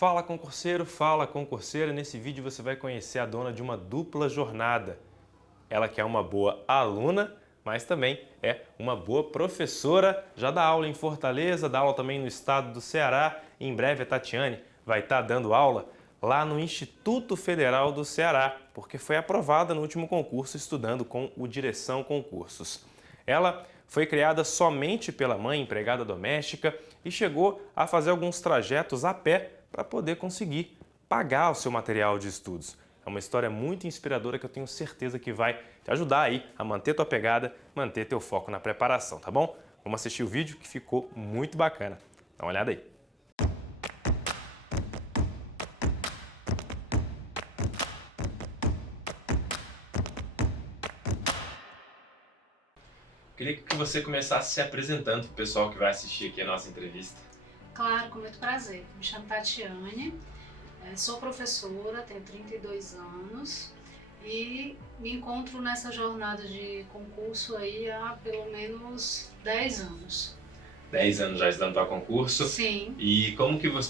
Fala concurseiro, fala concurseira. Nesse vídeo você vai conhecer a dona de uma dupla jornada. Ela que é uma boa aluna, mas também é uma boa professora. Já dá aula em Fortaleza, dá aula também no estado do Ceará. Em breve a Tatiane vai estar dando aula lá no Instituto Federal do Ceará, porque foi aprovada no último concurso estudando com o Direção Concursos. Ela foi criada somente pela mãe, empregada doméstica, e chegou a fazer alguns trajetos a pé para poder conseguir pagar o seu material de estudos. É uma história muito inspiradora que eu tenho certeza que vai te ajudar aí a manter tua pegada, manter teu foco na preparação, tá bom? Vamos assistir o vídeo que ficou muito bacana. Dá uma olhada aí. Queria que você começasse se apresentando para o pessoal que vai assistir aqui a nossa entrevista. Claro, com muito prazer. Me chamo Tatiane, sou professora, tenho 32 anos e me encontro nessa jornada de concurso aí há pelo menos 10 anos. 10 anos já estudando para concurso. Sim. E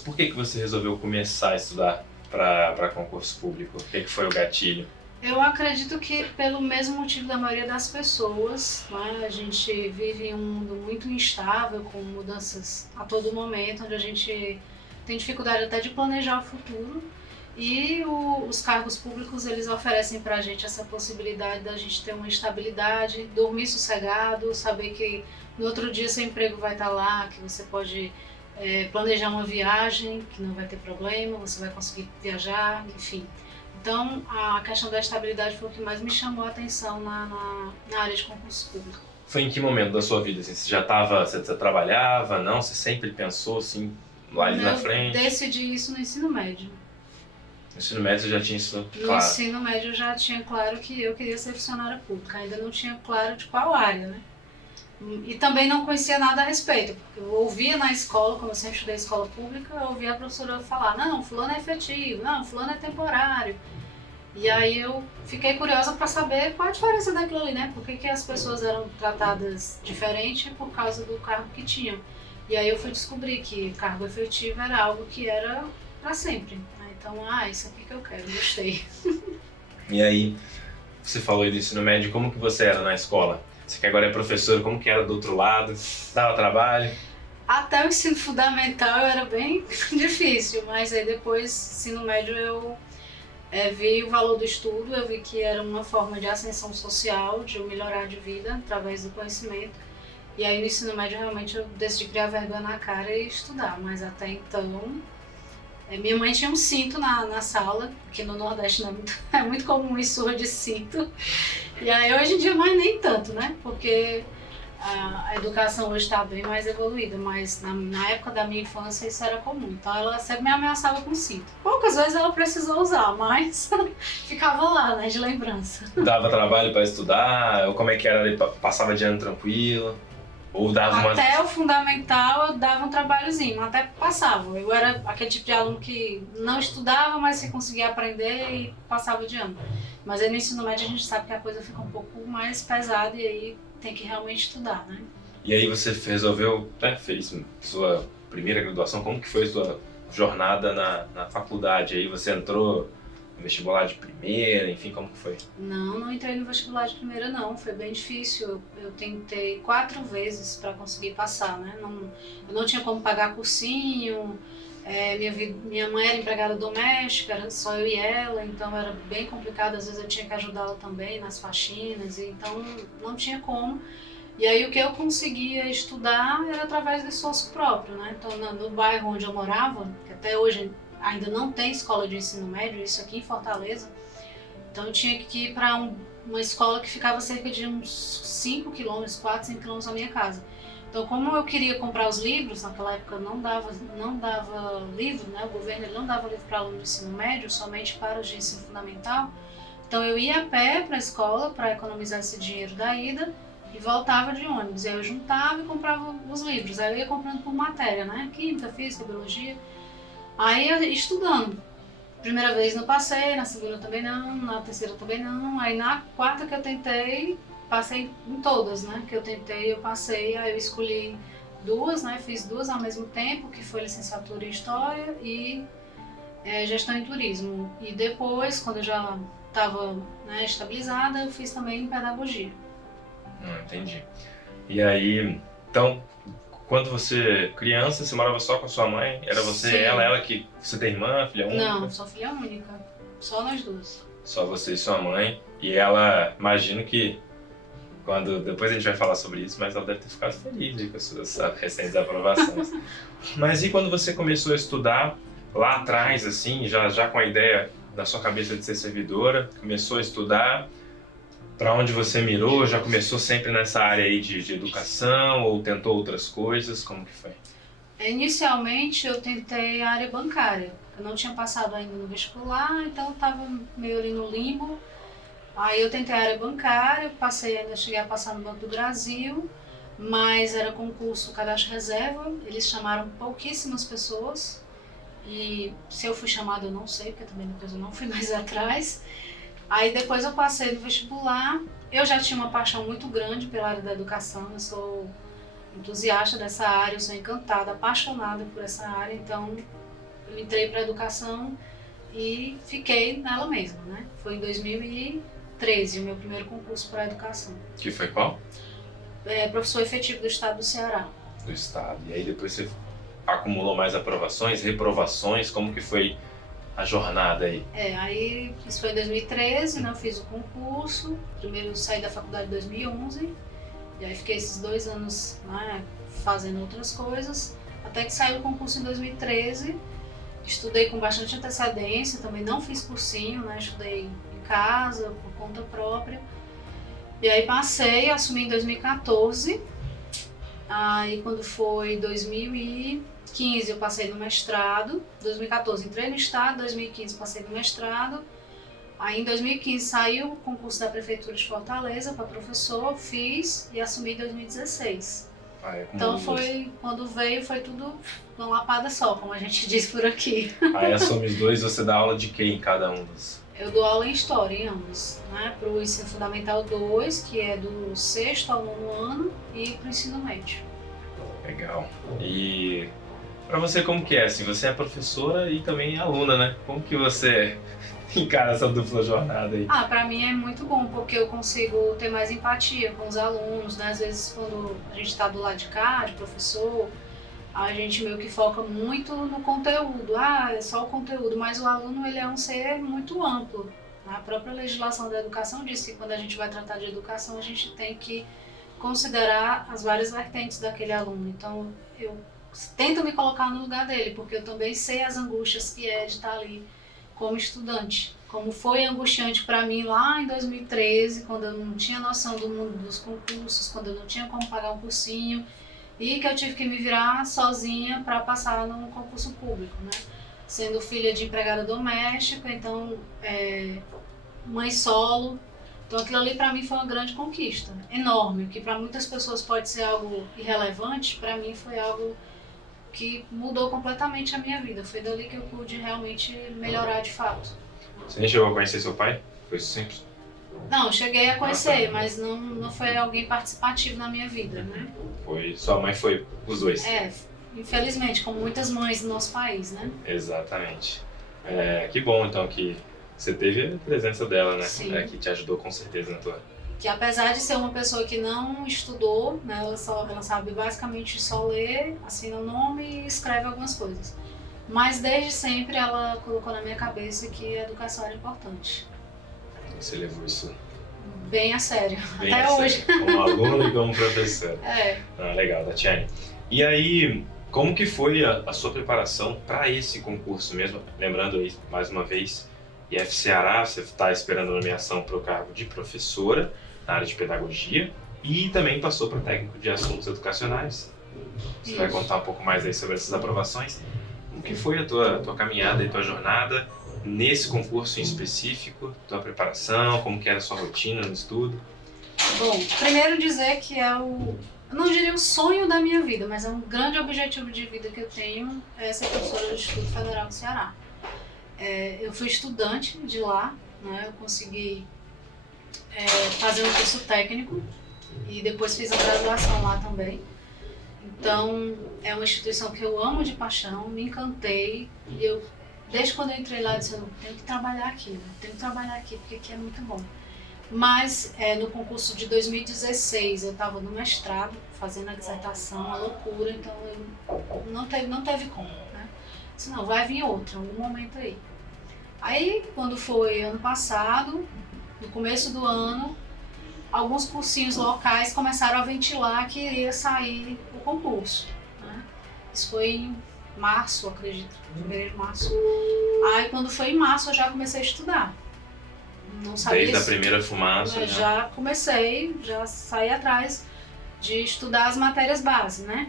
por que você resolveu começar a estudar para concurso público? O que foi o gatilho? Eu acredito que pelo mesmo motivo da maioria das pessoas, né? A gente vive em um mundo muito instável, com mudanças a todo momento, onde a gente tem dificuldade até de planejar o futuro. E os cargos públicos, eles oferecem para a gente essa possibilidade da gente ter uma estabilidade, dormir sossegado, saber que no outro dia seu emprego vai estar lá, que você pode planejar uma viagem, que não vai ter problema, você vai conseguir viajar, enfim. Então, a questão da estabilidade foi o que mais me chamou a atenção na área de concurso público. Foi em que momento da sua vida? Assim, você trabalhava, não? Você sempre pensou assim, lá ali na frente? Eu decidi isso no ensino médio. No ensino médio você já tinha isso claro? No ensino médio eu já tinha claro que eu queria ser funcionária pública, ainda não tinha claro de qual área, né? E também não conhecia nada a respeito, porque eu ouvia na escola, como eu sempre estudei escola pública, eu ouvia a professora falar, não, fulano é efetivo, não, fulano é temporário. E aí eu fiquei curiosa para saber qual a diferença daquilo ali, né? Por que as pessoas eram tratadas diferente por causa do cargo que tinham. E aí eu fui descobrir que cargo efetivo era algo que era para sempre, né? Então, isso aqui que eu quero, gostei. E aí, você falou aí do ensino médio, como que você era na escola? Você que agora é professor, como que era do outro lado? Dava trabalho? Até o ensino fundamental era bem difícil, mas aí depois, ensino médio, eu vi o valor do estudo, eu vi que era uma forma de ascensão social, de eu melhorar de vida através do conhecimento. E aí no ensino médio realmente eu decidi criar vergonha na cara e estudar, mas até então minha mãe tinha um cinto na sala, que no Nordeste não é muito comum isso de cinto. E aí hoje em dia mais nem tanto, né? Porque a educação hoje está bem mais evoluída, mas na época da minha infância isso era comum. Então ela sempre me ameaçava com cinto. Poucas vezes ela precisou usar, mas ficava lá, né, de lembrança. Dava trabalho para estudar? Ou como é que era? Passava de ano tranquilo? Ou dava Até o fundamental eu dava um trabalhozinho, até passava. Eu era aquele tipo de aluno que não estudava, mas que conseguia aprender e passava de ano. Mas aí no ensino médio a gente sabe que a coisa fica um pouco mais pesada e aí tem que realmente estudar, né? E aí você resolveu, fez sua primeira graduação, como que foi a sua jornada na faculdade? Aí você entrou no vestibular de primeira, enfim, como que foi? Não entrei no vestibular de primeira não, foi bem difícil. Eu tentei 4 vezes para conseguir passar, né? Eu não tinha como pagar cursinho, minha mãe era empregada doméstica, era só eu e ela, então era bem complicado, às vezes eu tinha que ajudá-la também nas faxinas, então não tinha como. E aí o que eu conseguia estudar era através do esforço próprio, né? Então no bairro onde eu morava, que até hoje ainda não tem escola de ensino médio, isso aqui em Fortaleza, então eu tinha que ir para uma escola que ficava cerca de uns 5 quilômetros, 4, 5 quilômetros da minha casa. Então, como eu queria comprar os livros, naquela época não dava livro, né? O governo ele não dava livro para aluno do ensino médio, somente para os de ensino fundamental. Então eu ia a pé para a escola para economizar esse dinheiro da ida e voltava de ônibus. E aí eu juntava e comprava os livros. Aí eu ia comprando por matéria, né? Química, física, biologia. Aí eu ia estudando. Primeira vez não passei, na segunda também não, na terceira também não. Aí na quarta que eu tentei, passei em todas, né? Que eu tentei, eu passei, aí eu escolhi 2, né? Fiz 2 ao mesmo tempo, que foi licenciatura em História e gestão em turismo. E depois, quando eu já estava, né, estabilizada, eu fiz também pedagogia. Entendi. E aí, então, quando você criança, você morava só com a sua mãe? Era você, Sim. ela que... Você tem irmã, filha única? Não, sou filha única. Só nós duas. Só você e sua mãe. E ela, imagino que quando... Depois a gente vai falar sobre isso, mas ela deve ter ficado feliz aí com as suas recentes aprovações. Mas e quando você começou a estudar lá atrás, assim, já com a ideia da sua cabeça de ser servidora, começou a estudar, para onde você mirou? Já começou sempre nessa área aí de educação ou tentou outras coisas? Como que foi? Inicialmente eu tentei a área bancária. Eu não tinha passado ainda no vestibular, então eu estava meio ali no limbo. Aí eu tentei a área bancária, ainda cheguei a passar no Banco do Brasil, mas era concurso cadastro reserva, eles chamaram pouquíssimas pessoas. E se eu fui chamada eu não sei, porque também depois eu não fui mais atrás. Aí depois eu passei no vestibular, eu já tinha uma paixão muito grande pela área da educação, eu sou entusiasta dessa área, eu sou encantada, apaixonada por essa área, então eu entrei para a educação e fiquei nela mesma, né? Foi em 2013 o meu primeiro concurso para a educação. Que foi qual? Professor efetivo do estado do Ceará. Do estado. E aí depois você acumulou mais aprovações, reprovações, como que foi a jornada aí? Aí isso foi em 2013, né? Eu fiz o concurso, primeiro eu saí da faculdade em 2011, e aí fiquei esses 2 anos, né, fazendo outras coisas, até que saiu o concurso em 2013, estudei com bastante antecedência, também não fiz cursinho, né? Estudei em casa, por conta própria, e aí passei, assumi em 2014, aí quando foi 2015 eu passei no mestrado, 2014 entrei no estado, 2015 passei no mestrado, aí em 2015 saiu o concurso da Prefeitura de Fortaleza para professor, fiz e assumi em 2016. Então foi, quando veio, foi tudo uma lapada só, como a gente diz por aqui. Aí assume os dois, você dá aula de quê em cada um dos? Eu dou aula em História em ambos, né? Para o Ensino Fundamental 2, que é do 6º ao 9º ano, e para o Ensino Médio. Legal. E para você como que é? Assim, você é professora e também aluna, né? Como que você encara essa dupla jornada aí? Para mim é muito bom, porque eu consigo ter mais empatia com os alunos, né? Às vezes quando a gente está do lado de cá, de professor, a gente meio que foca muito no conteúdo. É só o conteúdo, mas o aluno ele é um ser muito amplo. A própria legislação da educação diz que quando a gente vai tratar de educação, a gente tem que considerar as várias vertentes daquele aluno. Então eu tento me colocar no lugar dele, porque eu também sei as angústias que é de estar ali como estudante. Como foi angustiante para mim lá em 2013, quando eu não tinha noção do mundo dos concursos, quando eu não tinha como pagar um cursinho, e que eu tive que me virar sozinha para passar num concurso público, né? Sendo filha de empregada doméstica, então mãe solo. Então aquilo ali para mim foi uma grande conquista, enorme, que para muitas pessoas pode ser algo irrelevante, para mim foi algo que mudou completamente a minha vida. Foi dali que eu pude realmente melhorar de fato. Você nem chegou a conhecer seu pai? Foi simples? Não, cheguei a conhecer, mas não foi alguém participativo na minha vida, né? Sua mãe foi os dois? Infelizmente, como muitas mães no nosso país, né? Exatamente. Que bom então que você teve a presença dela, né? Sim. Que te ajudou com certeza na tua... Que apesar de ser uma pessoa que não estudou, né, ela sabe basicamente só ler, assina o nome e escreve algumas coisas. Mas desde sempre ela colocou na minha cabeça que a educação era importante. Você levou isso bem a sério, bem até a hoje. Sério. Como aluno e como professor. Legal, Tatiane. E aí, como que foi a sua preparação para esse concurso mesmo? Lembrando aí, mais uma vez, IF Ceará, você está esperando a nomeação para o cargo de professora na área de pedagogia e também passou para técnico de assuntos educacionais. Você vai contar um pouco mais aí sobre essas aprovações. Como que foi a tua caminhada e tua jornada nesse concurso em específico, tua preparação, como que era a sua rotina no estudo? Bom, primeiro dizer que eu não diria o sonho da minha vida, mas é um grande objetivo de vida que eu tenho, é ser professora do Instituto Federal do Ceará. Eu fui estudante de lá, né? Eu consegui fazer um curso técnico e depois fiz a graduação lá também. Então, é uma instituição que eu amo de paixão, me encantei e eu Desde quando eu entrei lá, eu disse, eu tenho que trabalhar aqui, tenho que trabalhar aqui, porque aqui é muito bom. Mas no concurso de 2016 eu estava no mestrado, fazendo a dissertação, uma loucura, então eu não teve como, né? Disse, não, vai vir outra, em algum momento aí. Aí, quando foi ano passado, no começo do ano, alguns cursinhos locais começaram a ventilar que iria sair o concurso, né? Isso foi em março, acredito, fevereiro, março. Aí, quando foi em março, eu já comecei a estudar. Não sabia. Desde a primeira fumaça? Já comecei, já saí atrás de estudar as matérias base, né?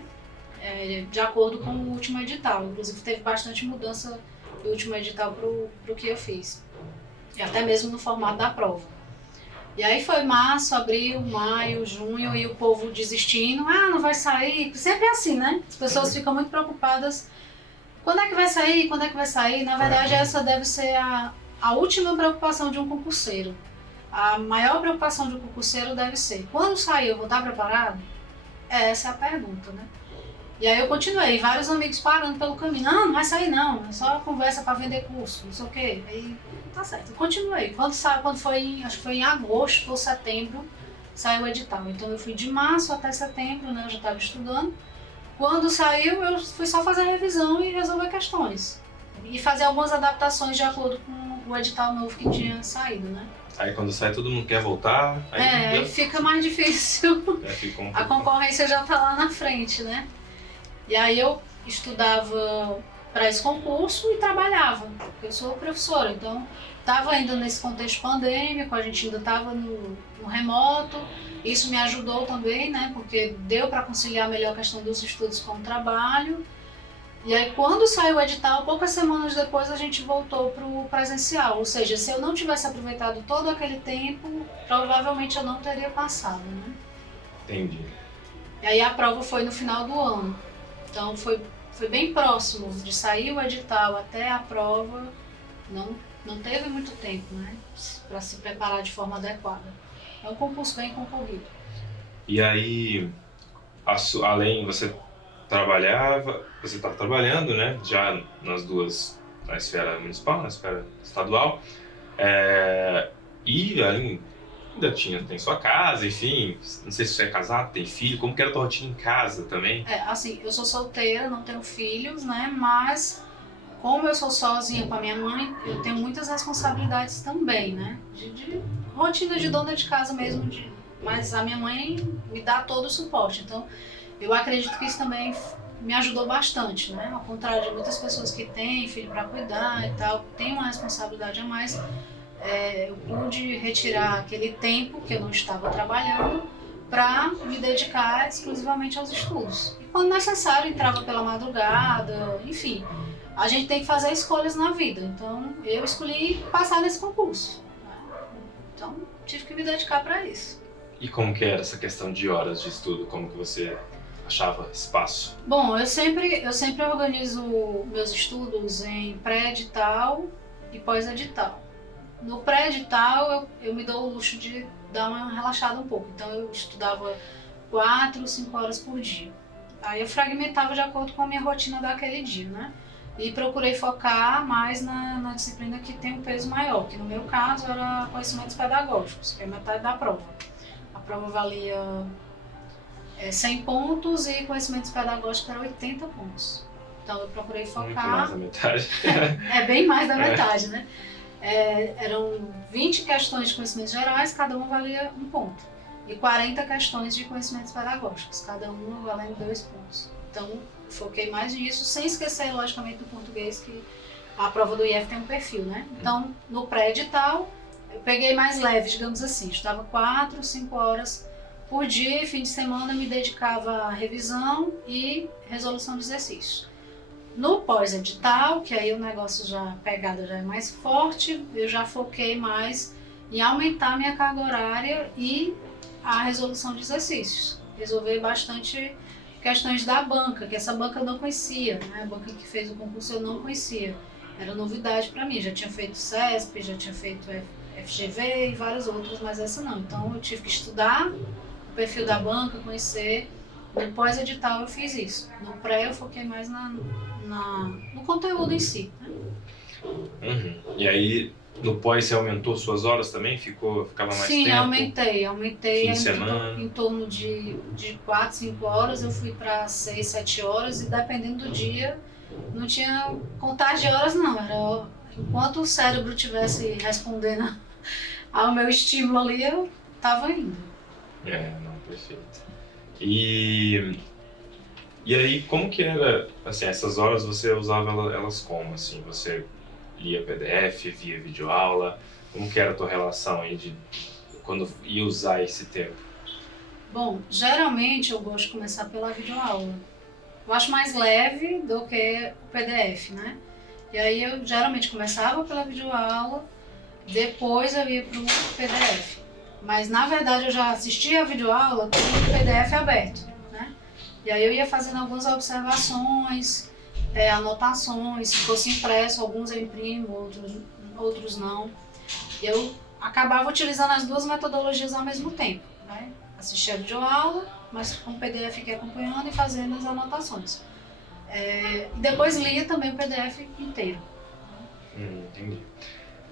De acordo com o último edital. Inclusive, teve bastante mudança do último edital pro que eu fiz. E até mesmo no formato da prova. E aí foi março, abril, maio, junho, e o povo desistindo. Ah, não vai sair. Sempre é assim, né? As pessoas ficam muito preocupadas. Quando é que vai sair? Quando é que vai sair? Na verdade, essa deve ser a última preocupação de um concurseiro. A maior preocupação de um concurseiro deve ser: quando sair, eu vou estar preparado? Essa é a pergunta, né? E aí eu continuei, vários amigos parando pelo caminho. Não vai sair não, é só conversa para vender curso, não sei o quê. Aí, tá certo, eu continuei. Quando foi, acho que foi em agosto ou setembro, saiu o edital. Então eu fui de março até setembro, né, eu já estava estudando. Quando saiu, eu fui só fazer a revisão e resolver questões. E fazer algumas adaptações de acordo com o edital novo que tinha saído, né? Aí quando sai todo mundo quer voltar. Aí fica mais difícil. A concorrência já tá lá na frente, né? E aí eu estudava para esse concurso e trabalhava, porque eu sou professora, então estava ainda nesse contexto pandêmico, a gente ainda estava no remoto, isso me ajudou também, né? Porque deu para conciliar melhor a questão dos estudos com o trabalho. E aí quando saiu o edital, poucas semanas depois a gente voltou para o presencial, ou seja, se eu não tivesse aproveitado todo aquele tempo, provavelmente eu não teria passado, né? Entendi. E aí a prova foi no final do ano. Então foi bem próximo de sair o edital até a prova, não teve muito tempo, né, para se preparar de forma adequada. É um concurso bem concorrido. E aí, além você estava trabalhando, né, já nas duas, na esfera municipal, na esfera estadual, e além ainda tem sua casa, enfim, não sei se você é casado, tem filho, como que era a tua rotina em casa também? Assim, eu sou solteira, não tenho filhos, né, mas como eu sou sozinha com a minha mãe, eu tenho muitas responsabilidades também, né, de rotina de dona de casa mesmo, mas a minha mãe me dá todo o suporte, então eu acredito que isso também me ajudou bastante, né, ao contrário de muitas pessoas que têm filho para cuidar e tal, tem uma responsabilidade a mais. Eu pude retirar aquele tempo que eu não estava trabalhando para me dedicar exclusivamente aos estudos. E quando necessário, entrava pela madrugada, enfim. A gente tem que fazer escolhas na vida, então eu escolhi passar nesse concurso. Então tive que me dedicar para isso. E como que era essa questão de horas de estudo? Como que você achava espaço? Bom, eu sempre organizo meus estudos em pré-edital e pós-edital. No pré-edital, eu me dou o luxo de dar uma relaxada um pouco. Então, eu estudava 4, 5 horas por dia. Aí eu fragmentava de acordo com a minha rotina daquele dia, né? E procurei focar mais na disciplina que tem um peso maior, que no meu caso era conhecimentos pedagógicos, que é metade da prova. A prova valia 100 pontos e conhecimentos pedagógicos era 80 pontos. Então, eu procurei focar... Muito mais da metade. É bem mais da metade, né? Eram 20 questões de conhecimentos gerais, cada uma valia 1 ponto. E 40 questões de conhecimentos pedagógicos, cada uma valendo 2 pontos. Então, foquei mais nisso, sem esquecer, logicamente, do português, que a prova do IF tem um perfil, né? Então, no pré-edital, eu peguei mais leve, digamos assim. Estudava 4, 5 horas por dia, fim de semana me dedicava à revisão e resolução de exercícios. No pós-edital, que aí o negócio a pegada já é mais forte, eu já foquei mais em aumentar minha carga horária e a resolução de exercícios. Resolver bastante questões da banca, que essa banca eu não conhecia, né? A banca que fez o concurso eu não conhecia. Era novidade para mim, já tinha feito CESP, já tinha feito FGV e várias outras, mas essa não. Então eu tive que estudar o perfil da banca, conhecer. No pós-edital eu fiz isso. No pré eu foquei mais no conteúdo em si, né? Uhum. E aí, no pós, você aumentou suas horas também? Ficava mais Sim, tempo? aumentei Fim de semana? em torno de 4, 5 horas, eu fui para 6, 7 horas e dependendo do dia, não tinha contagem de horas não, era enquanto o cérebro estivesse respondendo ao meu estímulo ali, eu estava indo. Não, perfeito. E aí, como que era, assim, essas horas você usava elas como, assim? Você lia PDF, via videoaula? Como que era a tua relação aí de quando ia usar esse tempo? Bom, geralmente eu gosto de começar pela videoaula. Eu acho mais leve do que o PDF, né? E aí eu geralmente começava pela videoaula, depois eu ia para o PDF. Mas na verdade eu já assistia a videoaula com o PDF aberto, né? E aí eu ia fazendo algumas observações, anotações, se fosse impresso, alguns eu imprimo, outros não. E eu acabava utilizando as duas metodologias ao mesmo tempo, né? Assistia a videoaula, mas com o PDF aqui acompanhando e fazendo as anotações. E depois lia também o PDF inteiro. Entendi.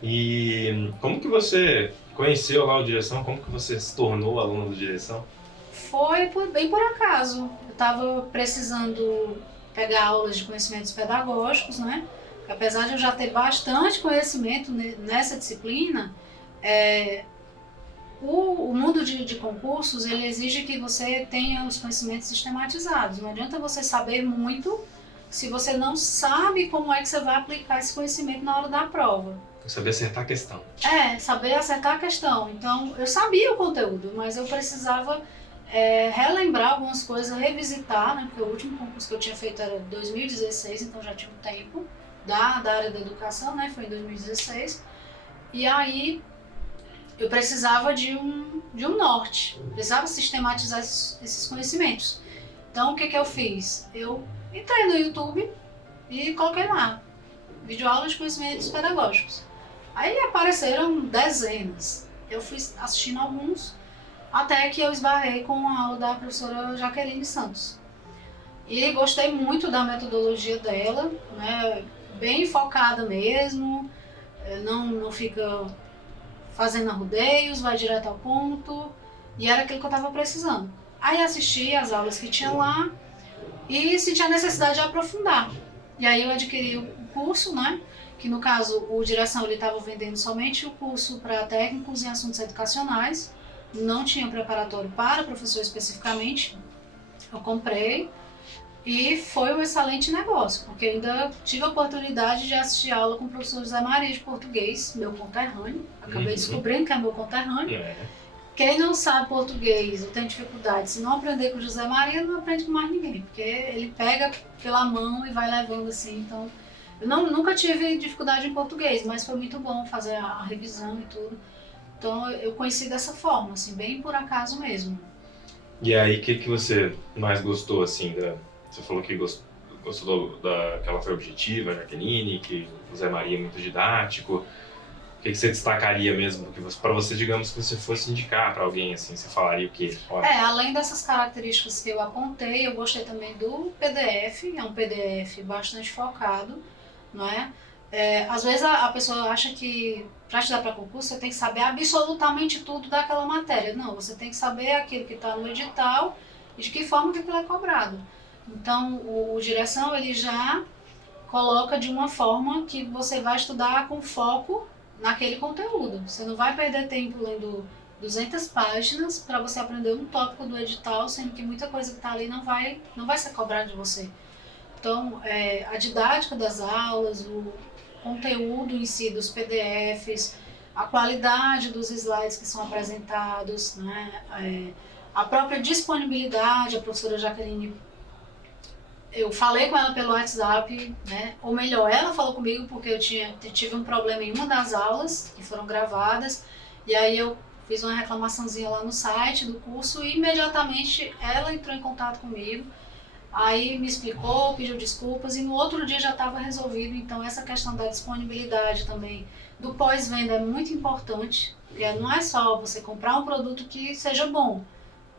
E como que você conheceu lá o Direção? Como que você se tornou aluno do Direção? Foi bem por acaso. Eu estava precisando pegar aulas de conhecimentos pedagógicos, né? Porque apesar de eu já ter bastante conhecimento nessa disciplina, o mundo de concursos ele exige que você tenha os conhecimentos sistematizados. Não adianta você saber muito se você não sabe como é que você vai aplicar esse conhecimento na hora da prova. Saber acertar a questão. Saber acertar a questão. Então, eu sabia o conteúdo, mas eu precisava relembrar algumas coisas, revisitar, né? Porque o último concurso que eu tinha feito era 2016, então já tinha um tempo da área da educação, né? Foi em 2016. E aí eu precisava de um norte, precisava sistematizar esses conhecimentos. Então, o que eu fiz? Eu entrei no YouTube e coloquei lá, videoaulas de conhecimentos pedagógicos. Aí apareceram dezenas. Eu fui assistindo alguns, até que eu esbarrei com a aula da professora Jaqueline Santos. E gostei muito da metodologia dela, né? Bem focada mesmo, não fica fazendo arrudeios, vai direto ao ponto, e era aquilo que eu estava precisando. Aí assisti as aulas que tinha lá e senti a necessidade de aprofundar. E aí eu adquiri o curso, né? Que no caso o Direção ele estava vendendo somente o curso para técnicos em assuntos educacionais, não tinha preparatório para professor especificamente. Eu comprei e foi um excelente negócio, porque ainda tive a oportunidade de assistir aula com o professor José Maria de português, meu conterrâneo. Acabei descobrindo que é meu conterrâneo. Quem não sabe português ou tem dificuldade, se não aprender com o José Maria, não aprende com mais ninguém, porque ele pega pela mão e vai levando assim. Então, eu nunca tive dificuldade em português, mas foi muito bom fazer a revisão e tudo. Então, eu conheci dessa forma, assim, bem por acaso mesmo. E aí, o que você mais gostou, assim, Você falou que gostou que ela foi objetiva, a Jaqueline, que o Zé Maria é muito didático. O que você destacaria mesmo? Porque para você, digamos, que você fosse indicar para alguém, assim, você falaria o quê? Além dessas características que eu apontei, eu gostei também do PDF, é um PDF bastante focado, não é? Às vezes a pessoa acha que para estudar para concurso você tem que saber absolutamente tudo daquela matéria. Não, você tem que saber aquilo que está no edital e de que forma que aquilo é cobrado. Então, o Direção ele já coloca de uma forma que você vai estudar com foco naquele conteúdo. Você não vai perder tempo lendo 200 páginas para você aprender um tópico do edital, sendo que muita coisa que está ali não vai ser cobrada de você. Então, a didática das aulas, o conteúdo em si dos PDFs, a qualidade dos slides que são apresentados, né? A própria disponibilidade, a professora Jaqueline, eu falei com ela pelo WhatsApp, né? Ou melhor, ela falou comigo porque eu tive um problema em uma das aulas que foram gravadas, e aí eu fiz uma reclamaçãozinha lá no site do curso e imediatamente ela entrou em contato comigo, aí me explicou, pediu desculpas e no outro dia já estava resolvido. Então essa questão da disponibilidade também do pós-venda é muito importante, porque não é só você comprar um produto que seja bom.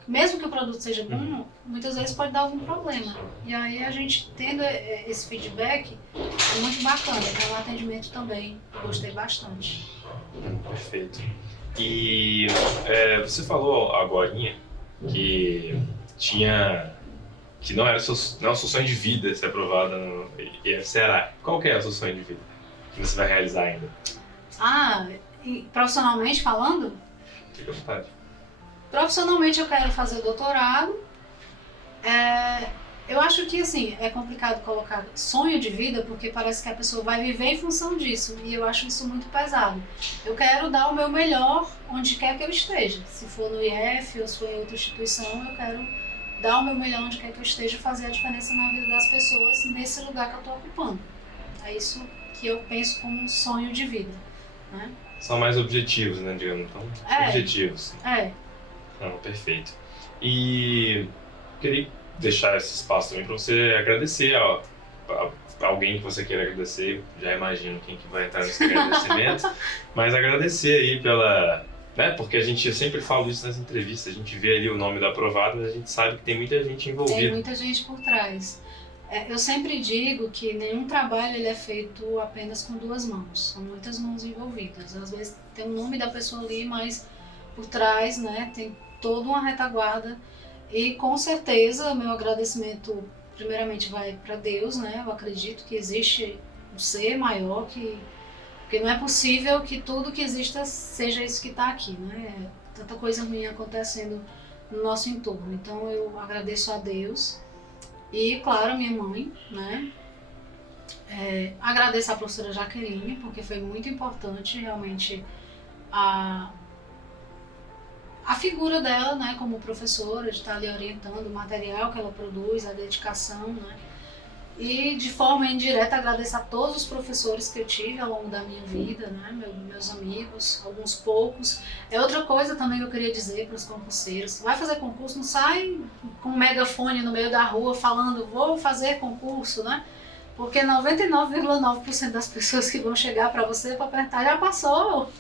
Mesmo que o produto seja bom, muitas vezes pode dar algum problema. E aí a gente tendo esse feedback, foi muito bacana. Então o atendimento também eu gostei bastante. Perfeito. E você falou agorinha que que não era o seu sonho de ser aprovada no IFCRA. Qual que é o seu sonho de vida que você vai realizar ainda? E profissionalmente falando? Fica à vontade. Profissionalmente eu quero fazer doutorado. Eu acho que assim, é complicado colocar sonho de vida porque parece que a pessoa vai viver em função disso e eu acho isso muito pesado. Eu quero dar o meu melhor onde quer que eu esteja. Se for no IF ou se for em outra instituição, eu quero dar o meu melhor onde quer que eu esteja e fazer a diferença na vida das pessoas nesse lugar que eu estou ocupando. É isso que eu penso como um sonho de vida, né? São mais objetivos, né, digamos, então? Objetivos. Não, perfeito. E queria deixar esse espaço também para você agradecer a alguém que você queira agradecer. Já imagino quem que vai entrar nesse agradecimento. Mas agradecer aí pela... Né, porque a gente sempre fala isso nas entrevistas, a gente vê ali o nome da aprovada, mas a gente sabe que tem muita gente envolvida. Tem muita gente por trás. Eu sempre digo que nenhum trabalho ele é feito apenas com duas mãos. São muitas mãos envolvidas. Às vezes tem o nome da pessoa ali, mas por trás, né, tem toda uma retaguarda. E com certeza meu agradecimento primeiramente vai para Deus, né? Eu acredito que existe um ser maior porque não é possível que tudo que exista seja isso que está aqui, né? Tanta coisa ruim acontecendo no nosso entorno. Então eu agradeço a Deus e, claro, a minha mãe, né? Agradeço a professora Jaqueline, porque foi muito importante realmente a figura dela, né, como professora, de estar ali orientando o material que ela produz, a dedicação, né? E de forma indireta agradeço a todos os professores que eu tive ao longo da minha vida, né, meus amigos, alguns poucos. Outra coisa também que eu queria dizer para os concurseiros: vai fazer concurso, não sai com um megafone no meio da rua falando vou fazer concurso, né? Porque 99,9% das pessoas que vão chegar para você para perguntar já passou.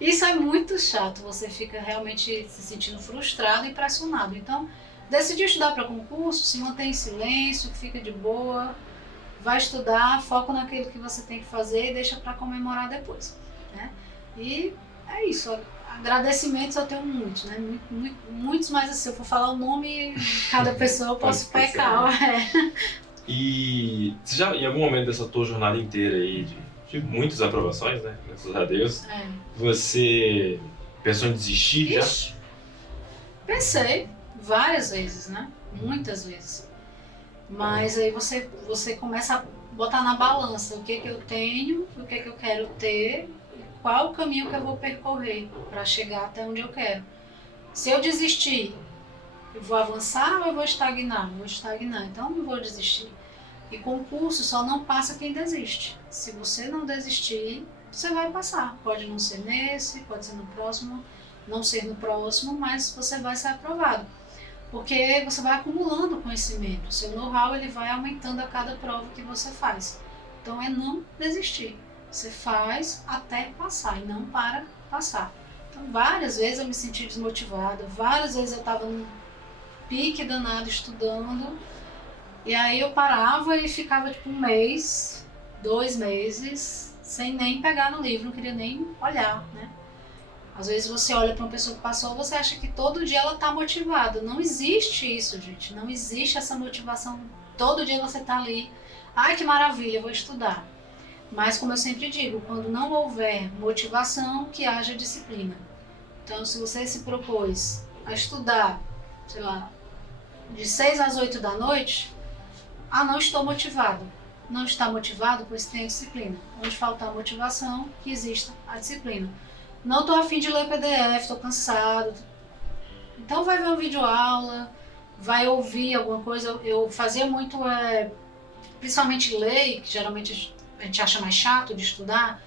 Isso é muito chato, você fica realmente se sentindo frustrado e pressionado. Então, decidiu estudar para concurso, se mantém em silêncio, fica de boa, vai estudar, foca naquilo que você tem que fazer e deixa para comemorar depois, né? E é isso, agradecimentos eu tenho muitos, né? Muitos mais assim, se eu for falar o nome de cada pessoa eu posso pecar. E você já, em algum momento dessa tua jornada inteira aí, de muitas aprovações, né? Graças a Deus, você pensou em desistir já? Pensei várias vezes, né? Muitas vezes. Mas aí você começa a botar na balança o que eu tenho, o que eu quero ter, qual o caminho que eu vou percorrer para chegar até onde eu quero. Se eu desistir, eu vou avançar ou eu vou estagnar? Vou estagnar, então não vou desistir. E concurso só não passa quem desiste. Se você não desistir, você vai passar. Pode não ser nesse, pode ser no próximo, não ser no próximo, mas você vai ser aprovado. Porque você vai acumulando conhecimento. O seu know-how ele vai aumentando a cada prova que você faz. Então é não desistir. Você faz até passar e não para passar. Então várias vezes eu me senti desmotivada, várias vezes eu estava num pique danado estudando, e aí eu parava e ficava tipo 1 mês, 2 meses, sem nem pegar no livro, não queria nem olhar, né? Às vezes você olha para uma pessoa que passou, você acha que todo dia ela está motivada. Não existe isso, gente. Não existe essa motivação. Todo dia você está ali, ai que maravilha, vou estudar. Mas como eu sempre digo, quando não houver motivação, que haja disciplina. Então se você se propôs a estudar, sei lá, de 6 às 8 da noite, não estou motivado. Não está motivado, pois tem a disciplina. Onde faltar a motivação, que exista a disciplina. Não estou a fim de ler PDF, estou cansado. Então vai ver uma videoaula, vai ouvir alguma coisa. Eu fazia muito, principalmente lei, que geralmente a gente acha mais chato de estudar.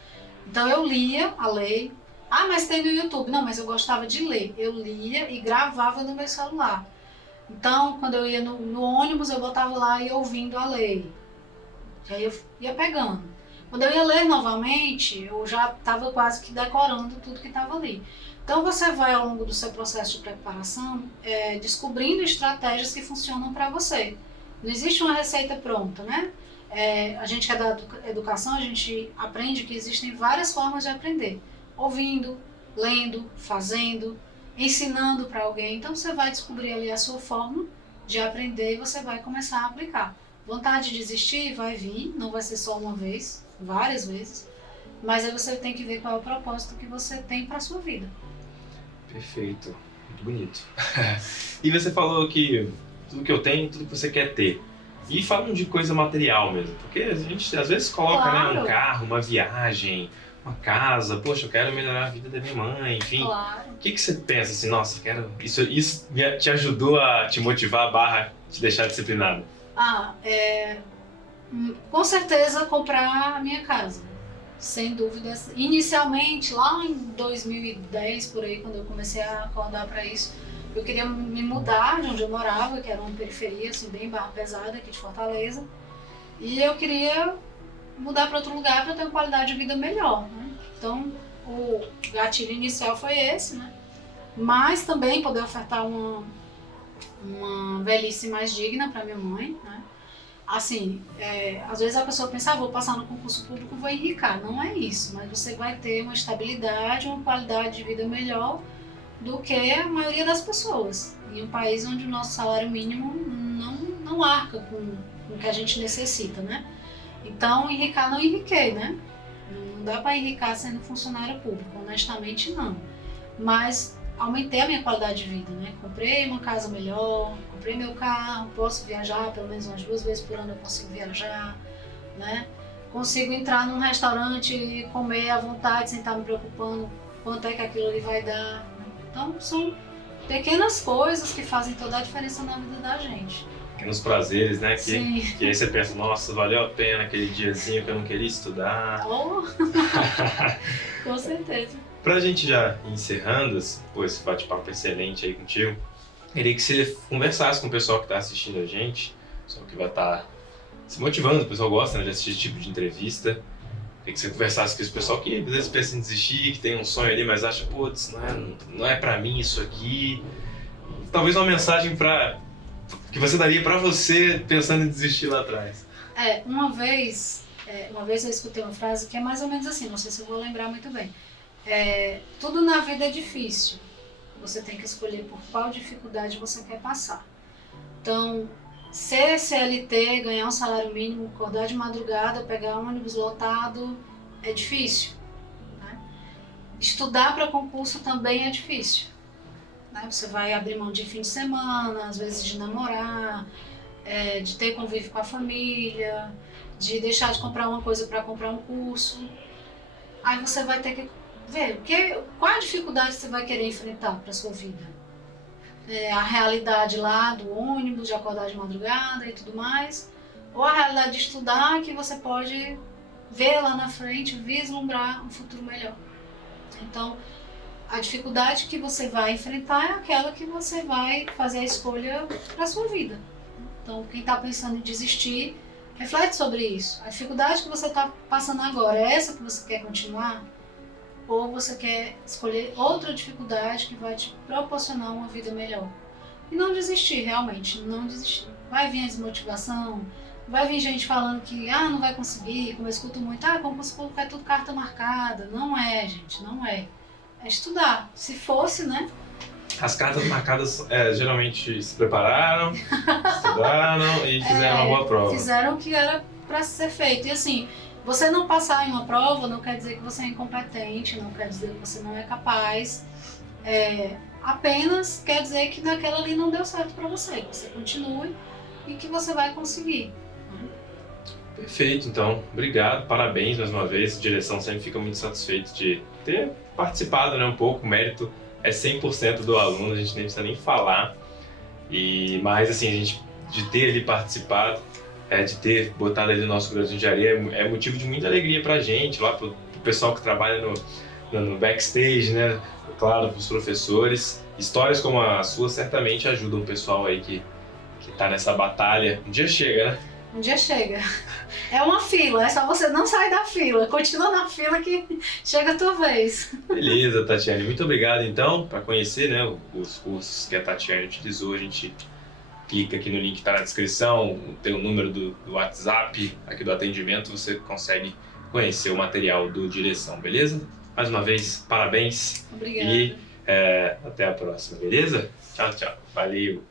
Então eu lia a lei. Mas tem no YouTube. Não, mas eu gostava de ler. Eu lia e gravava no meu celular. Então, quando eu ia no ônibus, eu botava lá e ia ouvindo a lei. E aí eu ia pegando. Quando eu ia ler novamente, eu já estava quase que decorando tudo que estava ali. Então você vai ao longo do seu processo de preparação descobrindo estratégias que funcionam para você. Não existe uma receita pronta, né? A gente que é da educação, a gente aprende que existem várias formas de aprender. Ouvindo, lendo, fazendo, ensinando para alguém. Então você vai descobrir ali a sua forma de aprender e você vai começar a aplicar. Vontade de desistir vai vir, não vai ser só uma vez, várias vezes. Mas aí você tem que ver qual é o propósito que você tem para a sua vida. Perfeito, muito bonito. E você falou que tudo que eu tenho, tudo que você quer ter. E falando de coisa material mesmo, porque a gente às vezes coloca, Claro. né, um carro, uma viagem, uma casa, poxa, eu quero melhorar a vida da minha mãe, enfim. Claro. O que você pensa assim, nossa, quero... Isso te ajudou a te motivar, barra te deixar disciplinado? Com certeza comprar a minha casa, sem dúvida. Inicialmente, lá em 2010, por aí, quando eu comecei a acordar para isso, eu queria me mudar de onde eu morava, que era uma periferia, assim, bem barra pesada aqui de Fortaleza, e eu queria mudar para outro lugar para ter uma qualidade de vida melhor, né? Então, o gatilho inicial foi esse, né? Mas também poder ofertar uma velhice mais digna para minha mãe, né? Assim, às vezes a pessoa pensa, vou passar no concurso público, vou enricar. Não é isso, mas você vai ter uma estabilidade, uma qualidade de vida melhor do que a maioria das pessoas. Em um país onde o nosso salário mínimo não arca com o que a gente necessita, né? Então, enricar não enriquei, né? Não dá para enricar sendo funcionário público, honestamente não. Mas aumentei a minha qualidade de vida, né? Comprei uma casa melhor, comprei meu carro, posso viajar pelo menos umas 2 vezes por ano, eu consigo viajar, né? Consigo entrar num restaurante e comer à vontade sem estar me preocupando quanto é que aquilo ali vai dar, né? Então são pequenas coisas que fazem toda a diferença na vida da gente. Pequenos prazeres, né? Sim. Que aí você pensa, nossa, valeu a pena aquele diazinho que eu não queria estudar. Oh. Com certeza. Pra gente já ir encerrando esse bate-papo excelente aí contigo, queria que você conversasse com o pessoal que tá assistindo a gente, o pessoal que vai estar se motivando, o pessoal gosta, né, de assistir esse tipo de entrevista. Queria que você conversasse com esse pessoal que às vezes pensa em desistir, que tem um sonho ali, mas acha, putz, não é pra mim isso aqui. Talvez uma mensagem que você daria pra você pensando em desistir lá atrás. Uma vez eu escutei uma frase que é mais ou menos assim, não sei se eu vou lembrar muito bem. Tudo na vida é difícil. Você tem que escolher por qual dificuldade você quer passar. Então, ser CLT, ganhar um salário mínimo, acordar de madrugada, pegar um ônibus lotado, é difícil, né? Estudar para concurso também é difícil, né? Você vai abrir mão de fim de semana, às vezes de namorar, de ter convívio com a família, de deixar de comprar uma coisa para comprar um curso. Aí você vai ter que ver qual a dificuldade você vai querer enfrentar para sua vida. A realidade lá do ônibus, de acordar de madrugada e tudo mais, ou a realidade de estudar, que você pode ver lá na frente, vislumbrar um futuro melhor. Então, a dificuldade que você vai enfrentar é aquela que você vai fazer a escolha para a sua vida. Então, quem está pensando em desistir, reflete sobre isso. A dificuldade que você está passando agora, é essa que você quer continuar? Ou você quer escolher outra dificuldade que vai te proporcionar uma vida melhor? E não desistir, realmente, não desistir. Vai vir a desmotivação, vai vir gente falando que não vai conseguir, como eu escuto muito, concurso público é tudo carta marcada. Não é, gente, não é. É estudar. Se fosse, né? As cartas marcadas geralmente se prepararam, estudaram e fizeram uma boa prova. Fizeram o que era para ser feito. E assim, você não passar em uma prova não quer dizer que você é incompetente, não quer dizer que você não é capaz. Apenas quer dizer que naquela ali não deu certo para você. Que você continue e que você vai conseguir. Perfeito, então. Obrigado, parabéns mais uma vez. A direção sempre fica muito satisfeita de ter participado, né, um pouco. O mérito é 100% do aluno, a gente nem precisa nem falar. Mas assim, a gente de ter ali participado, de ter botado ali no nosso grãozinho de areia, é motivo de muita alegria pra gente, lá pro pessoal que trabalha no backstage, né? Claro, pros professores. Histórias como a sua certamente ajudam o pessoal aí que tá nessa batalha. Um dia chega, né? Um dia chega. É uma fila, é só você não sair da fila. Continua na fila que chega a tua vez. Beleza, Tatiane. Muito obrigado, então, para conhecer, né, os cursos que a Tatiane utilizou. A gente clica aqui no link que está na descrição, tem o número do WhatsApp aqui do atendimento, você consegue conhecer o material do Direção, beleza? Mais uma vez, parabéns. Obrigada. E até a próxima, beleza? Tchau, tchau. Valeu!